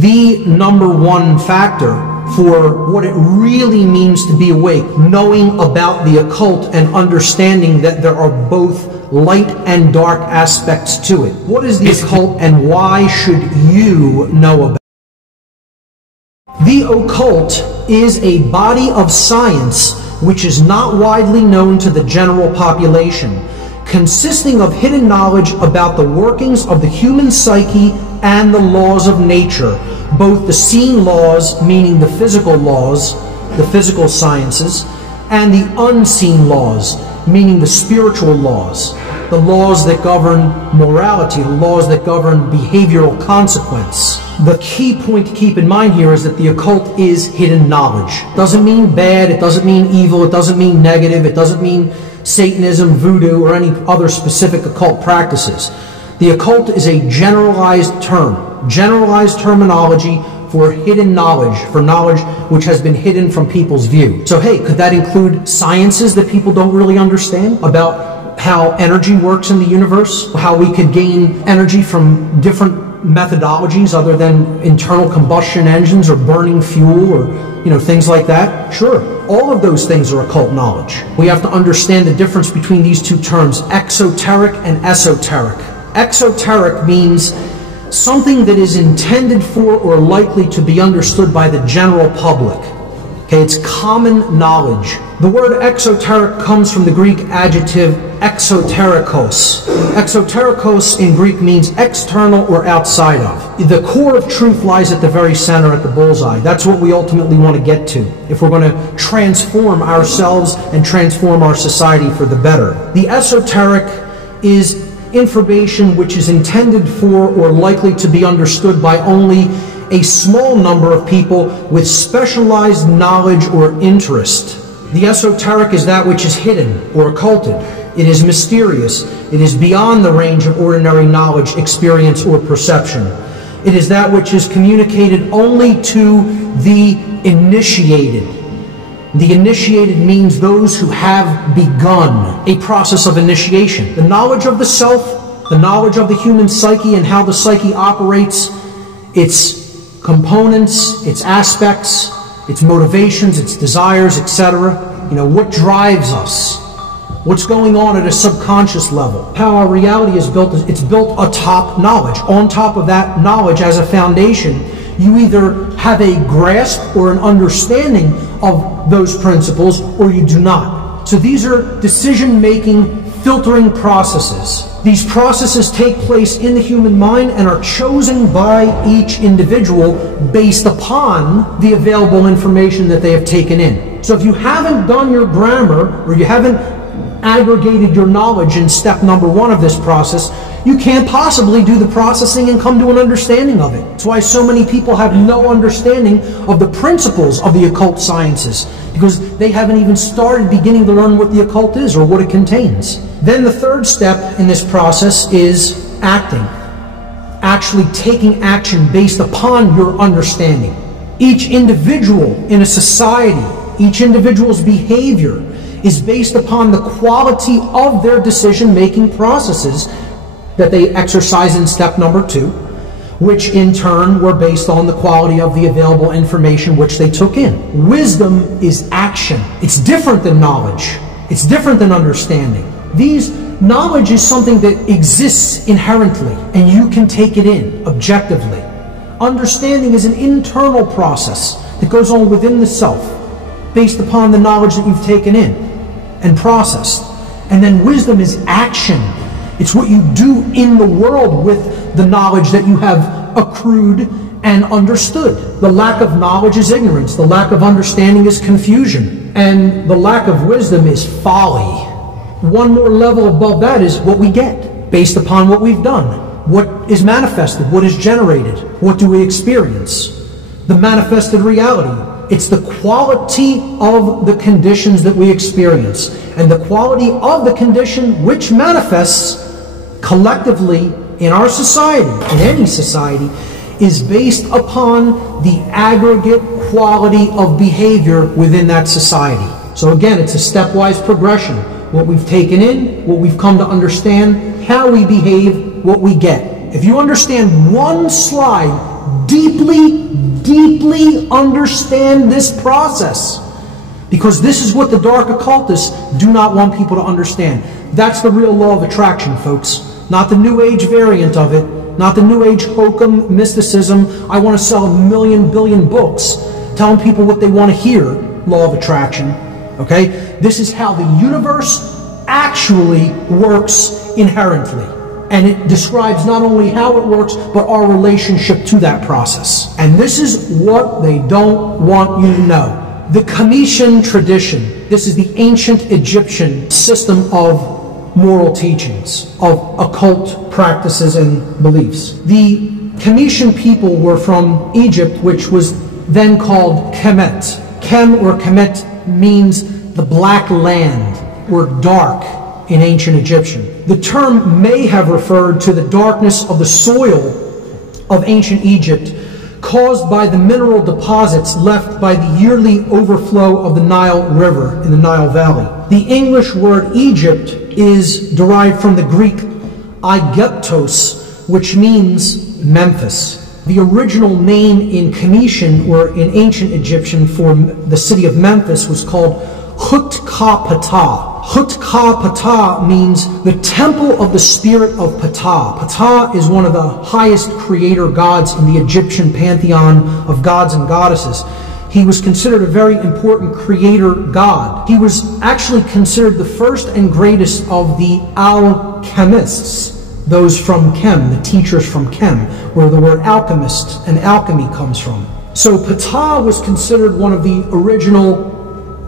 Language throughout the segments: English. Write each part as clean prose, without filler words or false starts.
The number one factor for what it really means to be awake, knowing about the occult and understanding that there are both light and dark aspects to it. What is the occult and why should you know about it? The occult is a body of science which is not widely known to the general population, consisting of hidden knowledge about the workings of the human psyche and the laws of nature, both the seen laws, meaning the physical laws, the physical sciences, and the unseen laws, meaning the spiritual laws, the laws that govern morality, the laws that govern behavioral consequence. The key point to keep in mind here is that the occult is hidden knowledge. It doesn't mean bad, it doesn't mean evil, it doesn't mean negative, it doesn't mean Satanism, voodoo, or any other specific occult practices. The occult is a generalized term, generalized terminology for hidden knowledge, for knowledge which has been hidden from people's view. So hey, could that include sciences that people don't really understand about how energy works in the universe, how we could gain energy from different methodologies other than internal combustion engines or burning fuel or things like that? Sure, all of those things are occult knowledge. We have to understand the difference between these two terms, exoteric and esoteric. Exoteric means something that is intended for or likely to be understood by the general public. Okay, it's common knowledge. The word exoteric comes from the Greek adjective exoterikos. Exoterikos in Greek means external or outside of. The core of truth lies at the very center, at the bullseye. That's what we ultimately want to get to if we're going to transform ourselves and transform our society for the better. The esoteric is information which is intended for or likely to be understood by only a small number of people with specialized knowledge or interest. The esoteric is that which is hidden or occulted. It is mysterious. It is beyond the range of ordinary knowledge, experience, or perception. It is that which is communicated only to the initiated. The initiated means those who have begun a process of initiation. The knowledge of the self, the knowledge of the human psyche and how the psyche operates, its components, its aspects, its motivations, its desires, etc. What drives us? What's going on at a subconscious level? How our reality is built, it's built atop knowledge. On top of that knowledge as a foundation, you either have a grasp or an understanding of those principles or you do not. So these are decision-making, filtering processes. These processes take place in the human mind and are chosen by each individual based upon the available information that they have taken in. So if you haven't done your grammar or you haven't aggregated your knowledge in step number one of this process, you can't possibly do the processing and come to an understanding of it. That's why so many people have no understanding of the principles of the occult sciences, because they haven't even started beginning to learn what the occult is or what it contains. Then the third step in this process is acting. Actually taking action based upon your understanding. Each individual in a society, each individual's behavior is based upon the quality of their decision-making processes that they exercise in step number two, which in turn were based on the quality of the available information which they took in. Wisdom is action. It's different than knowledge. It's different than understanding. Knowledge is something that exists inherently, and you can take it in objectively. Understanding is an internal process that goes on within the self, based upon the knowledge that you've taken in and processed. And then wisdom is action. It's what you do in the world with the knowledge that you have accrued and understood. The lack of knowledge is ignorance. The lack of understanding is confusion. And the lack of wisdom is folly. One more level above that is what we get based upon what we've done. What is manifested? What is generated? What do we experience? The manifested reality. It's the quality of the conditions that we experience. And the quality of the condition which manifests collectively in our society, in any society, is based upon the aggregate quality of behavior within that society. So again, it's a stepwise progression. What we've taken in, what we've come to understand, how we behave, what we get. If you understand one slide Deeply, deeply understand this process. Because this is what the dark occultists do not want people to understand. That's the real law of attraction, folks. Not the New Age variant of it. Not the New Age hokum mysticism. I want to sell 1 million billion books telling people what they want to hear. Law of attraction. Okay? This is how the universe actually works inherently. And it describes not only how it works, but our relationship to that process. And this is what they don't want you to know. The Comitian tradition, this is the ancient Egyptian system of moral teachings, of occult practices and beliefs. The Comitian people were from Egypt, which was then called Kemet. Kem or Kemet means the black land or dark in ancient Egyptian. The term may have referred to the darkness of the soil of ancient Egypt, caused by the mineral deposits left by the yearly overflow of the Nile River in the Nile Valley. The English word Egypt is derived from the Greek Aegyptos, which means Memphis. The original name in Comitian or in ancient Egyptian for the city of Memphis was called Hutkah-Ptah. Hutkah-Ptah means the temple of the spirit of Ptah. Ptah is one of the highest creator gods in the Egyptian pantheon of gods and goddesses. He was considered a very important creator god. He was actually considered the first and greatest of the alchemists, those from Kem, the teachers from Kem, where the word alchemist and alchemy comes from. So Ptah was considered one of the original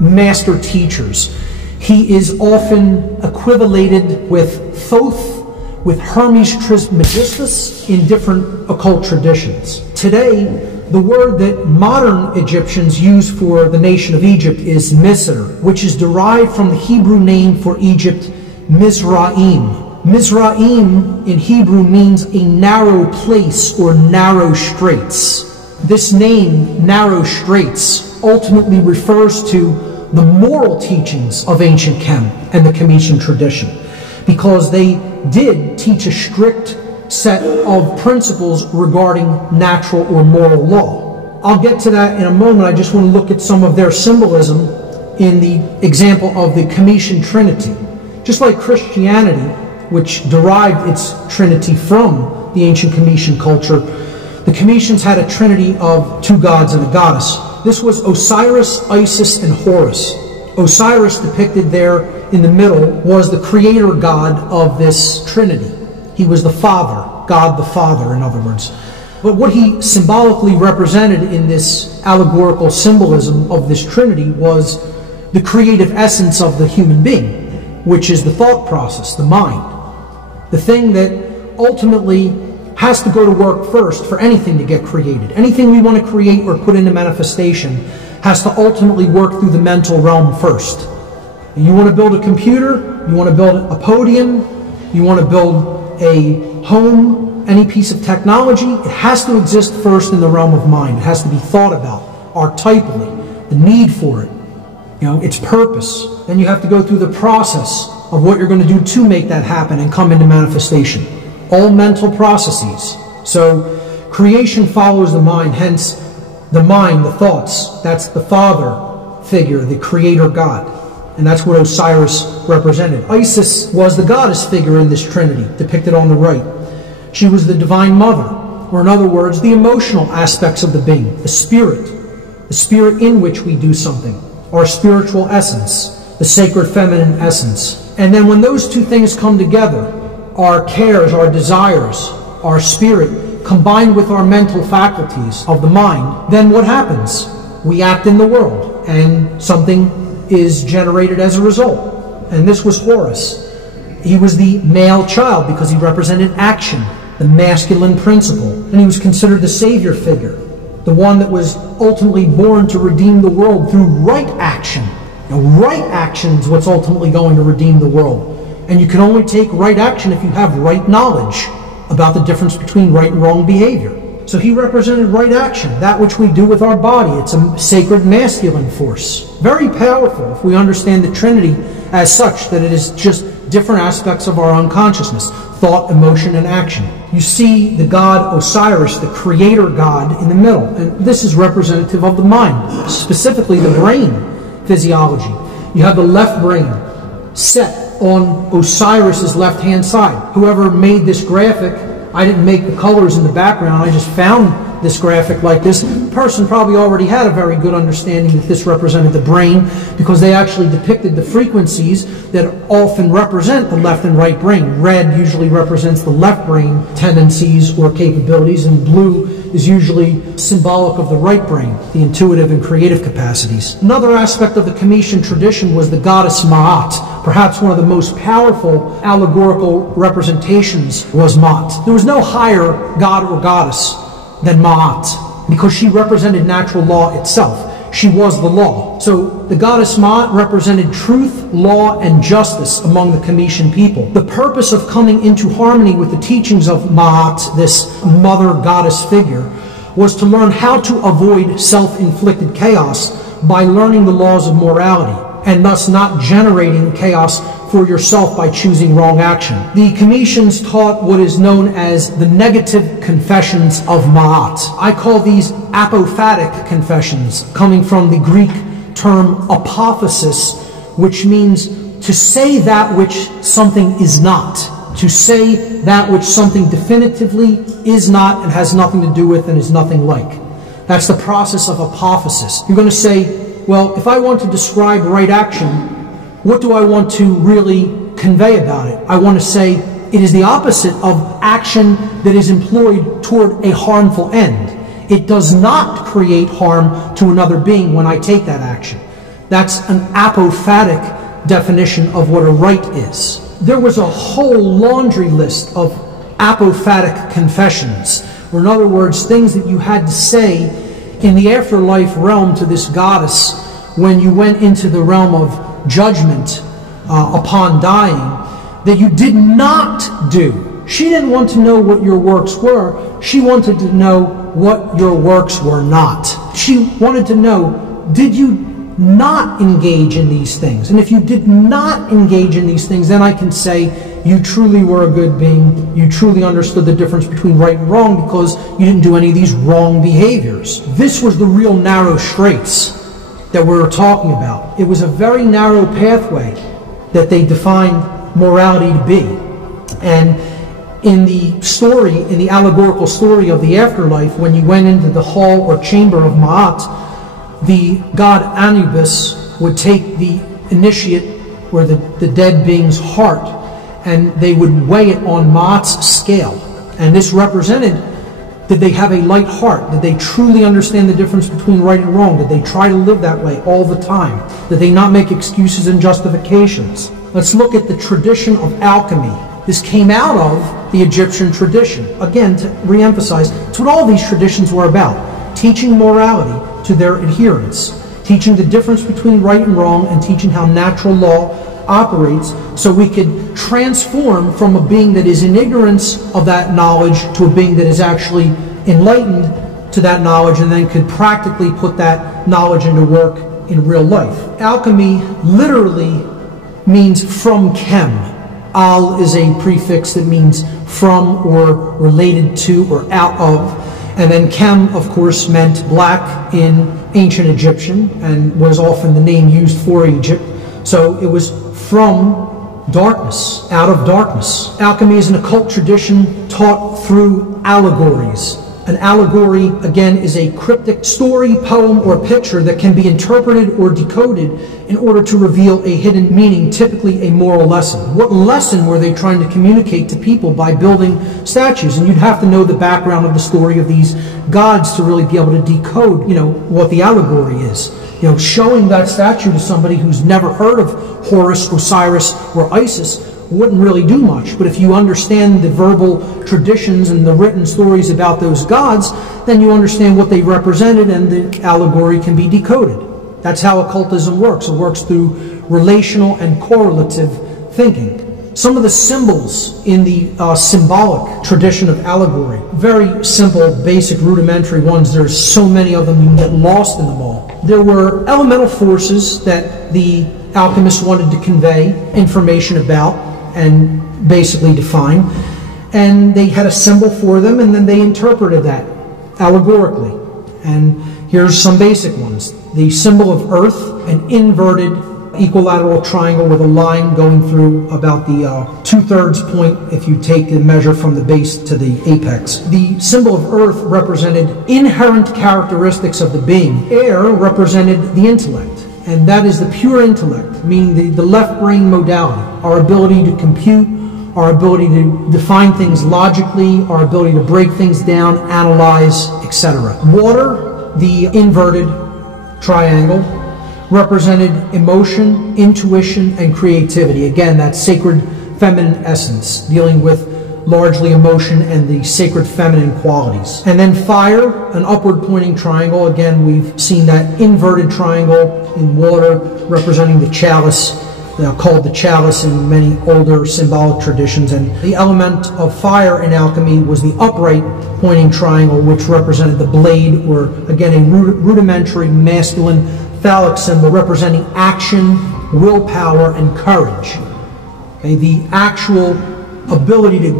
master teachers. He is often equivalated with Thoth, with Hermes Trismegistus in different occult traditions. Today, the word that modern Egyptians use for the nation of Egypt is Misr, which is derived from the Hebrew name for Egypt, Mizraim. Mizraim in Hebrew means a narrow place or narrow straits. This name, narrow straits, ultimately refers to the moral teachings of ancient Kem and the Comitian tradition, because they did teach a strict set of principles regarding natural or moral law. I'll get to that in a moment. I just want to look at some of their symbolism in the example of the Comitian Trinity. Just like Christianity, which derived its Trinity from the ancient Comitian culture, the Comitians had a trinity of 2 gods and a goddess. This was Osiris, Isis, and Horus. Osiris, depicted there in the middle, was the creator god of this trinity. He was the Father, God the Father, in other words. But what he symbolically represented in this allegorical symbolism of this trinity was the creative essence of the human being, which is the thought process, the mind. The thing that ultimately has to go to work first for anything to get created. Anything we want to create or put into manifestation has to ultimately work through the mental realm first. And you want to build a computer, you want to build a podium, you want to build a home, any piece of technology, it has to exist first in the realm of mind. It has to be thought about archetypally, the need for it, its purpose. Then you have to go through the process of what you're going to do to make that happen and come into manifestation. All mental processes. So creation follows the mind, hence the mind, the thoughts. That's the Father figure, the creator God. And that's what Osiris represented. Isis was the goddess figure in this trinity, depicted on the right. She was the divine mother, or in other words, the emotional aspects of the being, the spirit in which we do something, our spiritual essence, the sacred feminine essence. And then when those two things come together, our cares, our desires, our spirit, combined with our mental faculties of the mind, then what happens? We act in the world, and something is generated as a result. And this was Horus. He was the male child because he represented action, the masculine principle. And he was considered the savior figure, the one that was ultimately born to redeem the world through right action. Right action is what's ultimately going to redeem the world. And you can only take right action if you have right knowledge about the difference between right and wrong behavior. So he represented right action, that which we do with our body. It's a sacred masculine force. Very powerful if we understand the Trinity as such, that it is just different aspects of our unconsciousness: thought, emotion, and action. You see the god Osiris, the creator god, in the middle, and this is representative of the mind, specifically the brain physiology. You have the left brain set on Osiris's left-hand side. Whoever made this graphic, I didn't make the colors in the background, I just found this graphic like this. The person probably already had a very good understanding that this represented the brain, because they actually depicted the frequencies that often represent the left and right brain. Red usually represents the left brain tendencies or capabilities, and blue is usually symbolic of the right brain, the intuitive and creative capacities. Another aspect of the Comitian tradition was the goddess Ma'at. Perhaps one of the most powerful allegorical representations was Ma'at. There was no higher god or goddess than Ma'at, because she represented natural law itself. She was the law. So the goddess Ma'at represented truth, law, and justice among the Comitian people. The purpose of coming into harmony with the teachings of Ma'at, this mother goddess figure, was to learn how to avoid self-inflicted chaos by learning the laws of morality, and thus not generating chaos for yourself by choosing wrong action. The Comitians taught what is known as the negative confessions of Ma'at. I call these apophatic confessions, coming from the Greek term apophasis, which means to say that which something is not. To say that which something definitively is not and has nothing to do with and is nothing like. That's the process of apophasis. You're going to say, well, if I want to describe right action, what do I want to really convey about it? I want to say it is the opposite of action that is employed toward a harmful end. It does not create harm to another being when I take that action. That's an apophatic definition of what a right is. There was a whole laundry list of apophatic confessions, or in other words, things that you had to say in the afterlife realm to this goddess when you went into the realm of judgment upon dying, that you did not do. She didn't want to know what your works were. She wanted to know what your works were not. She wanted to know, did you not engage in these things? And if you did not engage in these things, then I can say you truly were a good being. You truly understood the difference between right and wrong, because you didn't do any of these wrong behaviors. This was the real narrow straits that we're talking about. It was a very narrow pathway that they defined morality to be. And in the story, in the allegorical story of the afterlife, when you went into the hall or chamber of Ma'at, the god Anubis would take the initiate, or the dead being's heart, and they would weigh it on Ma'at's scale. And this represented, did they have a light heart? Did they truly understand the difference between right and wrong? Did they try to live that way all the time? Did they not make excuses and justifications? Let's look at the tradition of alchemy. This came out of the Egyptian tradition. Again, to re-emphasize, it's what all these traditions were about. Teaching morality to their adherents. Teaching the difference between right and wrong, and teaching how natural law operates, so we could transform from a being that is in ignorance of that knowledge to a being that is actually enlightened to that knowledge, and then could practically put that knowledge into work in real life. Alchemy literally means from chem. Al is a prefix that means from, or related to, or out of. And then chem, of course, meant black in ancient Egyptian, and was often the name used for Egypt. So it was from darkness, out of darkness. Alchemy is an occult tradition taught through allegories. An allegory, again, is a cryptic story, poem, or picture that can be interpreted or decoded in order to reveal a hidden meaning, typically a moral lesson. What lesson were they trying to communicate to people by building statues? And you'd have to know the background of the story of these gods to really be able to decode, what the allegory is. Showing that statue to somebody who's never heard of Horus, Osiris, or Isis wouldn't really do much. But if you understand the verbal traditions and the written stories about those gods, then you understand what they represented, and the allegory can be decoded. That's how occultism works. It works through relational and correlative thinking. Some of the symbols in the symbolic tradition of allegory, very simple, basic, rudimentary ones. There's so many of them, you can get lost in them all. There were elemental forces that the alchemists wanted to convey information about. and basically define. And they had a symbol for them, and then they interpreted that allegorically. And here's some basic ones. The symbol of Earth, an inverted equilateral triangle with a line going through about the 2/3 point if you take the measure from the base to the apex. The symbol of Earth represented inherent characteristics of the being. Air represented the intellect, and that is the pure intellect, meaning the left brain modality, our ability to compute, our ability to define things logically, our ability to break things down, analyze, etc. Water, the inverted triangle, represented emotion, intuition, and creativity. Again, that sacred feminine essence, dealing with largely emotion and the sacred feminine qualities. And then fire, an upward pointing triangle. Again, we've seen that inverted triangle in water, representing the chalice, called the chalice in many older symbolic traditions. And the element of fire in alchemy was the upright pointing triangle, which represented the blade, or again, a rudimentary masculine phallic symbol representing action, willpower, and courage. Okay, the actual ability to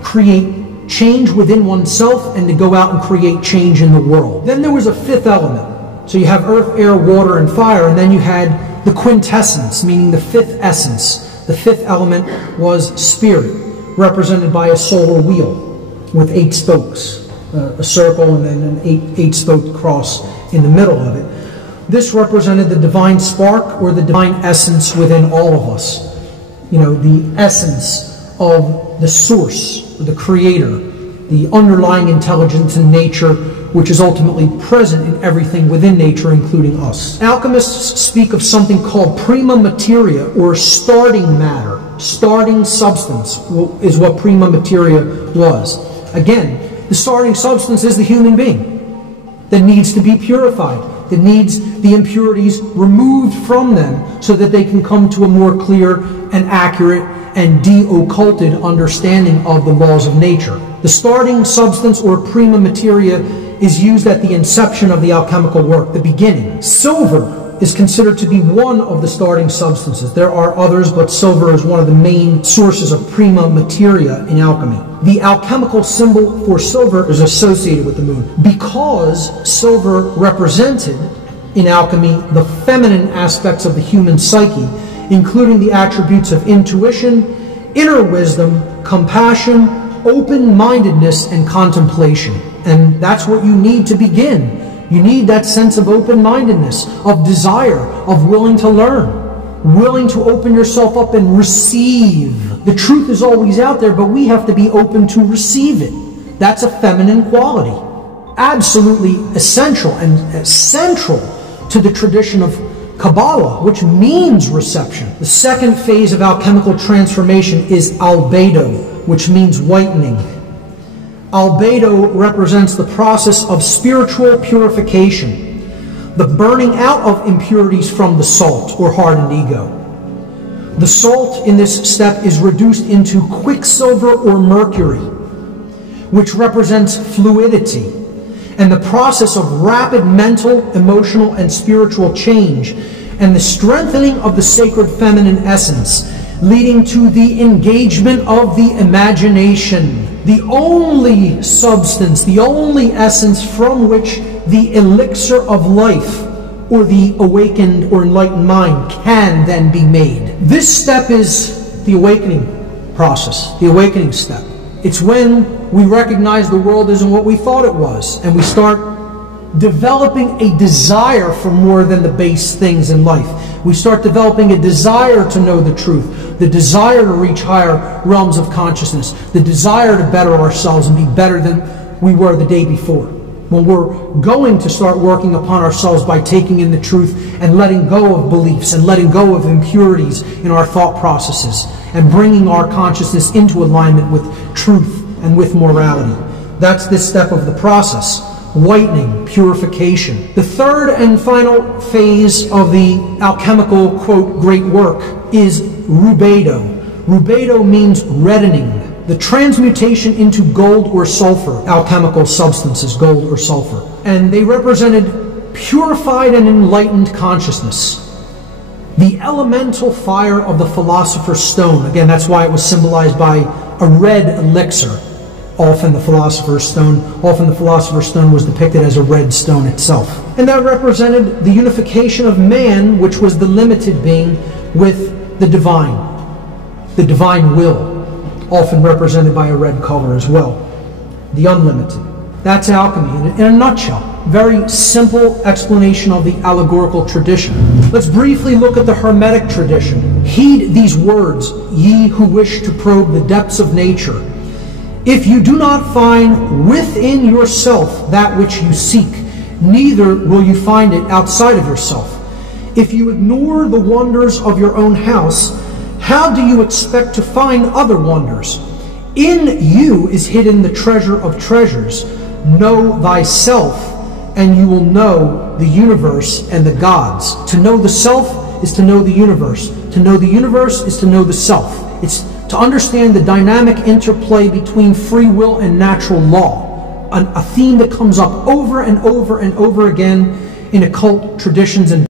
create change within oneself and to go out and create change in the world. Then there was a fifth element. So you have earth, air, water, and fire, and then you had the quintessence, meaning the fifth essence. The fifth element was spirit, represented by a solar wheel with 8 spokes, a circle and then an eight-spoked cross in the middle of it. This represented the divine spark or the divine essence within all of us. You know, the essence of the source, the creator, the underlying intelligence in nature, which is ultimately present in everything within nature, including us. Alchemists speak of something called prima materia, or starting matter. Starting substance is what prima materia was. Again, the starting substance is the human being that needs to be purified, that needs the impurities removed from them so that they can come to a more clear and accurate and de-occulted understanding of the laws of nature. The starting substance, or prima materia, is used at the inception of the alchemical work, the beginning. Silver is considered to be one of the starting substances. There are others, but silver is one of the main sources of prima materia in alchemy. The alchemical symbol for silver is associated with the moon because silver represented in alchemy the feminine aspects of the human psyche, including the attributes of intuition, inner wisdom, compassion, open-mindedness, and contemplation. And that's what you need to begin. You need that sense of open-mindedness, of desire, of willing to learn, willing to open yourself up and receive. The truth is always out there, but we have to be open to receive it. That's a feminine quality. Absolutely essential and central to the tradition of Kabbalah, which means reception. The second phase of alchemical transformation is albedo, which means whitening. Albedo represents the process of spiritual purification, the burning out of impurities from the salt, or hardened ego. The salt in this step is reduced into quicksilver or mercury, which represents fluidity, and the process of rapid mental, emotional, and spiritual change, and the strengthening of the sacred feminine essence, leading to the engagement of the imagination, the only substance, the only essence from which the elixir of life, or the awakened or enlightened mind, can then be made. This step is the awakening process, the awakening step. It's when we recognize the world isn't what we thought it was, and we start developing a desire for more than the base things in life. We start developing a desire to know the truth, the desire to reach higher realms of consciousness, the desire to better ourselves and be better than we were the day before. When we're going to start working upon ourselves by taking in the truth and letting go of beliefs and letting go of impurities in our thought processes and bringing our consciousness into alignment with truth and with morality. That's this step of the process. Whitening, purification. The third and final phase of the alchemical, quote, great work is rubedo. Rubedo means reddening, the transmutation into gold or sulfur, alchemical substances, gold or sulfur. And they represented purified and enlightened consciousness. The elemental fire of the philosopher's stone. Again, that's why it was symbolized by a red elixir. Often the philosopher's stone was depicted as a red stone itself. And that represented the unification of man, which was the limited being, with the divine will, often represented by a red color as well. The unlimited. That's alchemy in a nutshell. Very simple explanation of the allegorical tradition. Let's briefly look at the Hermetic tradition. Heed these words, ye who wish to probe the depths of nature. If you do not find within yourself that which you seek, neither will you find it outside of yourself. If you ignore the wonders of your own house, how do you expect to find other wonders? In you is hidden the treasure of treasures. Know thyself, and you will know the universe and the gods. To know the self is to know the universe. To know the universe is to know the self. It's to understand the dynamic interplay between free will and natural law, a theme that comes up over and over and over again in occult traditions and